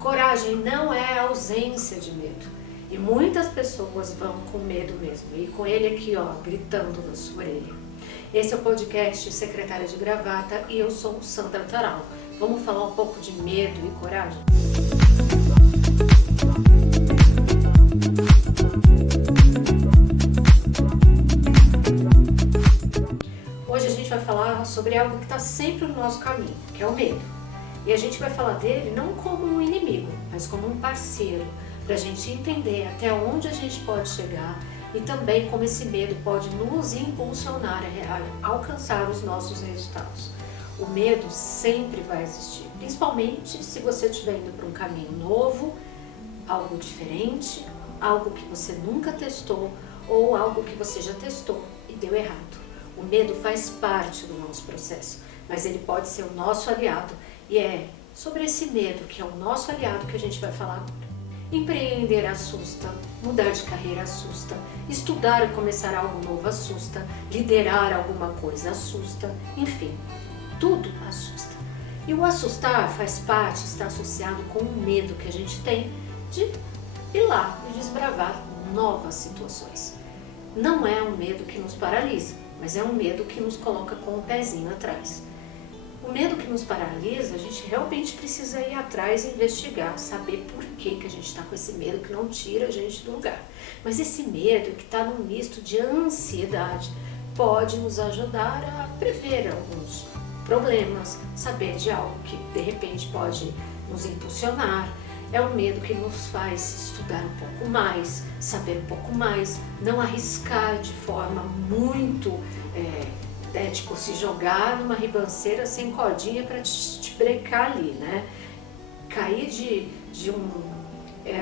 Coragem não é ausência de medo. E muitas pessoas vão com medo mesmo. E com ele aqui, ó, gritando na sua orelha. Esse é o podcast Secretária de Gravata e eu sou Sandra Taral. Vamos falar um pouco de medo e coragem? Hoje a gente vai falar sobre algo que está sempre no nosso caminho, que é o medo. E a gente vai falar dele não como um inimigo, mas como um parceiro, para a gente entender até onde a gente pode chegar e também como esse medo pode nos impulsionar a alcançar os nossos resultados. O medo sempre vai existir, principalmente se você estiver indo para um caminho novo, algo diferente, algo que você nunca testou ou algo que você já testou e deu errado. O medo faz parte do nosso processo, mas ele pode ser o nosso aliado. E é sobre esse medo, que é o nosso aliado, que a gente vai falar agora. Empreender assusta, mudar de carreira assusta, estudar e começar algo novo assusta, liderar alguma coisa assusta, enfim, tudo assusta. E o assustar faz parte, está associado com o medo que a gente tem de ir lá e desbravar novas situações. Não é um medo que nos paralisa, mas é um medo que nos coloca com o pezinho atrás. O medo que nos paralisa, a gente realmente precisa ir atrás e investigar, saber por que a gente está com esse medo que não tira a gente do lugar. Mas esse medo que está num misto de ansiedade pode nos ajudar a prever alguns problemas, saber de algo que de repente pode nos impulsionar. É um medo que nos faz estudar um pouco mais, saber um pouco mais, não arriscar de forma muito... tipo, se jogar numa ribanceira sem cordinha para te brecar ali, né? Cair de um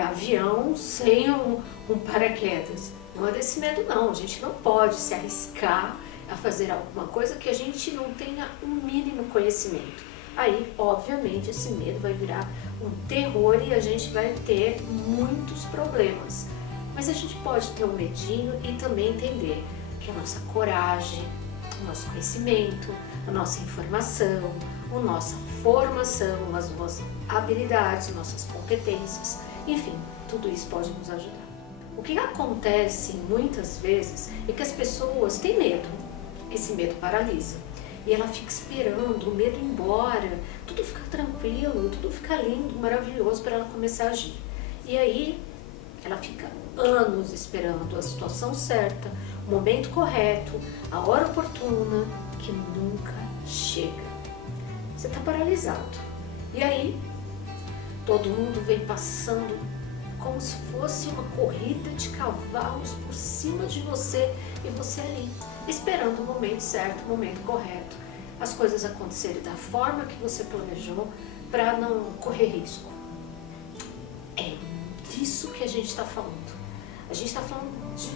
avião sem um paraquedas. Não é desse medo não, a gente não pode se arriscar a fazer alguma coisa que a gente não tenha um mínimo conhecimento. Aí, obviamente, esse medo vai virar um terror e a gente vai ter muitos problemas. Mas a gente pode ter um medinho e também entender que a nossa coragem, o nosso conhecimento, a nossa informação, a nossa formação, as nossas habilidades, nossas competências, enfim, tudo isso pode nos ajudar. O que acontece muitas vezes é que as pessoas têm medo, esse medo paralisa, e ela fica esperando o medo ir embora, tudo fica tranquilo, tudo fica lindo, maravilhoso para ela começar a agir. E aí ela fica anos esperando a situação certa, o momento correto, a hora oportuna, que nunca chega. Você está paralisado. E aí, todo mundo vem passando como se fosse uma corrida de cavalos por cima de você e você ali, esperando o momento certo, o momento correto, as coisas acontecerem da forma que você planejou para não correr risco. É disso que a gente está falando. A gente está falando de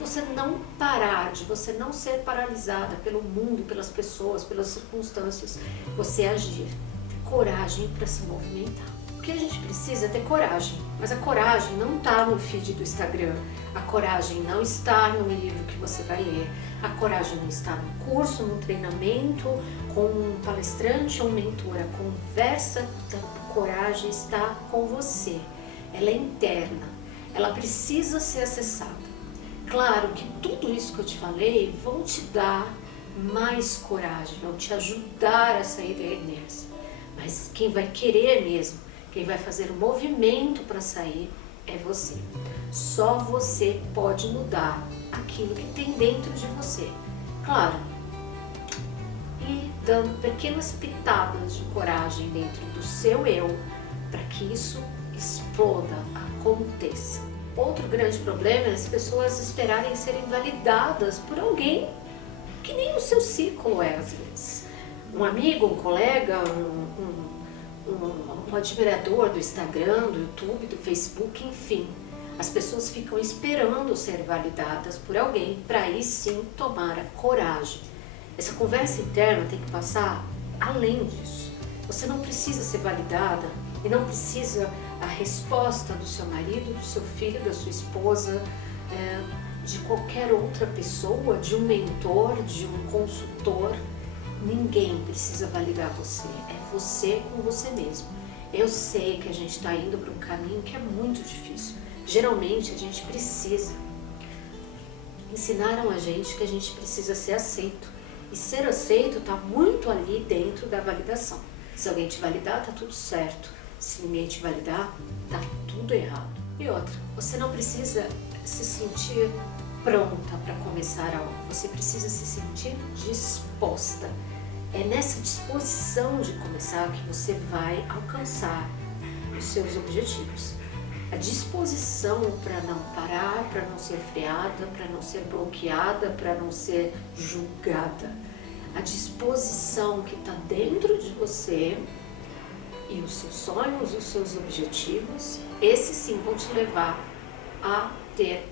você não parar, de você não ser paralisada pelo mundo, pelas pessoas, pelas circunstâncias, você agir, ter coragem para se movimentar. O que a gente precisa é ter coragem, mas a coragem não está no feed do Instagram, a coragem não está no livro que você vai ler, a coragem não está no curso, no treinamento, com um palestrante ou um mentor. A conversa da coragem está com você, ela é interna, ela precisa ser acessada. Claro que tudo isso que eu te falei vão te dar mais coragem, vão te ajudar a sair da inércia. Mas quem vai querer mesmo, quem vai fazer o movimento para sair é você. Só você pode mudar aquilo que tem dentro de você. Claro, e dando pequenas pitadas de coragem dentro do seu eu para que isso exploda, aconteça. Outro grande problema é as pessoas esperarem serem validadas por alguém que nem o seu círculo é às vezes. Um amigo, um colega, um admirador do Instagram, do YouTube, do Facebook, enfim. As pessoas ficam esperando ser validadas por alguém para aí sim tomar a coragem. Essa conversa interna tem que passar além disso. Você não precisa ser validada e não precisa a resposta do seu marido, do seu filho, da sua esposa, de qualquer outra pessoa, de um mentor, de um consultor. Ninguém precisa validar você, é você com você mesmo. Eu sei que a gente está indo para um caminho que é muito difícil. Geralmente a gente precisa. Ensinaram a gente que a gente precisa ser aceito. E ser aceito está muito ali dentro da validação. Se alguém te validar, tá tudo certo. Se ninguém te validar, tá tudo errado. E outra, você não precisa se sentir pronta para começar algo. Você precisa se sentir disposta. É nessa disposição de começar que você vai alcançar os seus objetivos. A disposição para não parar, para não ser freada, para não ser bloqueada, para não ser julgada. A disposição que está dentro de você e os seus sonhos, os seus objetivos, esses sim vão te levar a ter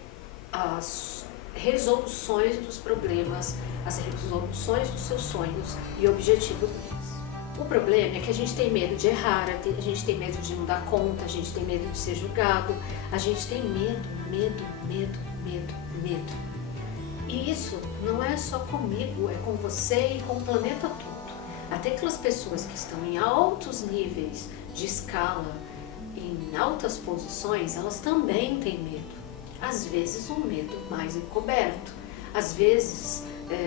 as resoluções dos problemas, as resoluções dos seus sonhos e objetivos deles. O problema é que a gente tem medo de errar, a gente tem medo de não dar conta, a gente tem medo de ser julgado, a gente tem medo. E isso não é só comigo, é com você e com o planeta todo. Até aquelas pessoas que estão em altos níveis de escala, em altas posições, elas também têm medo. Às vezes um medo mais encoberto, às vezes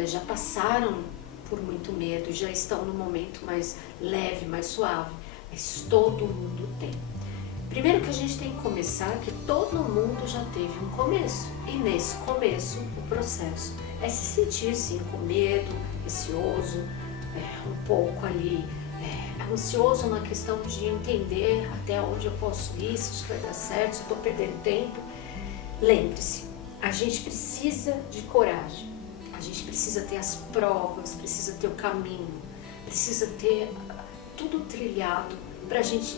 já passaram por muito medo e já estão no momento mais leve, mais suave, mas todo mundo tem. Primeiro que a gente tem que começar que todo mundo já teve um começo, e nesse começo o processo é se sentir sim com medo, receoso, um pouco ali ansioso na questão de entender até onde eu posso ir, se isso vai dar certo, se eu estou perdendo tempo. Lembre-se, a gente precisa de coragem, a gente precisa ter as provas, precisa ter o caminho, precisa ter tudo trilhado para a gente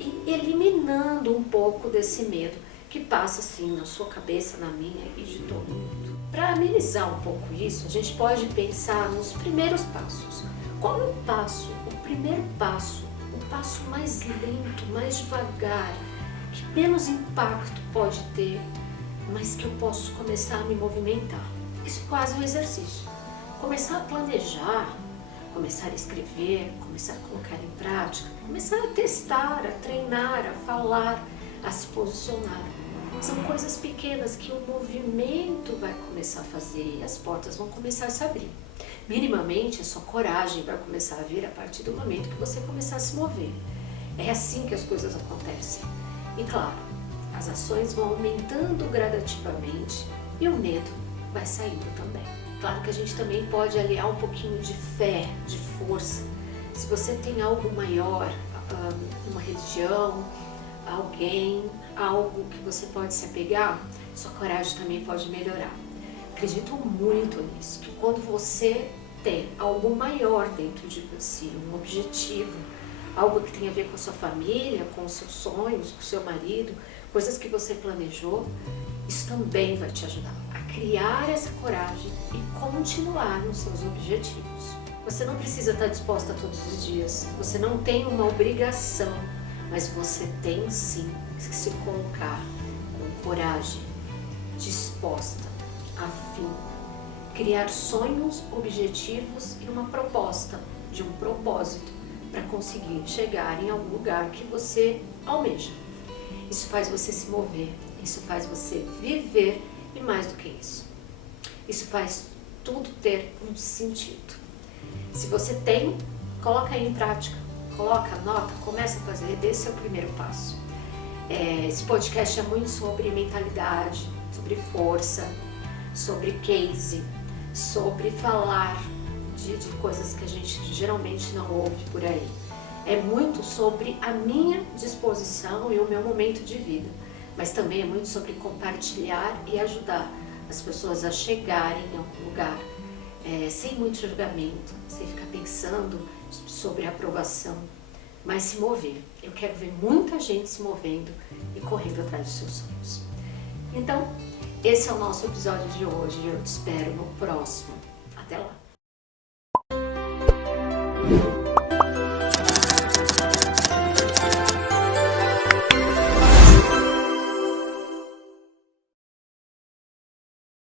ir eliminando um pouco desse medo que passa assim na sua cabeça, na minha e de todo mundo. Para amenizar um pouco isso, a gente pode pensar nos primeiros passos. Qual é o primeiro passo, o passo mais lento, mais devagar, que menos impacto pode ter, mas que eu posso começar a me movimentar? Isso é quase um exercício. Começar a planejar, começar a escrever, começar a colocar em prática, começar a testar, a treinar, a falar, a se posicionar. São coisas pequenas que o movimento vai começar a fazer e as portas vão começar a se abrir. Minimamente, a sua coragem vai começar a vir a partir do momento que você começar a se mover. É assim que as coisas acontecem. E claro, as ações vão aumentando gradativamente e o medo vai saindo também. Claro que a gente também pode aliar um pouquinho de fé, de força. Se você tem algo maior, uma religião, alguém, algo que você pode se apegar, sua coragem também pode melhorar. Acredito muito nisso, que quando você tem algo maior dentro de você, um objetivo, algo que tem a ver com a sua família, com os seus sonhos, com o seu marido, coisas que você planejou, isso também vai te ajudar a criar essa coragem e continuar nos seus objetivos. Você não precisa estar disposta todos os dias, você não tem uma obrigação, mas você tem sim que se colocar com coragem, disposta, a fim, criar sonhos, objetivos e uma proposta de um propósito para conseguir chegar em algum lugar que você almeja. Isso faz você se mover, isso faz você viver e mais do que isso. Isso faz tudo ter um sentido. Se você tem, coloca aí em prática, coloca, anota, começa a fazer, esse é o primeiro passo. Esse podcast é muito sobre mentalidade, sobre força, sobre case, sobre falar de coisas que a gente geralmente não ouve por aí. É muito sobre a minha disposição e o meu momento de vida, mas também é muito sobre compartilhar e ajudar as pessoas a chegarem em algum lugar, sem muito julgamento, sem ficar pensando sobre aprovação, mas se mover. Eu quero ver muita gente se movendo e correndo atrás dos seus sonhos. Então, esse é o nosso episódio de hoje e eu te espero no próximo. Até lá!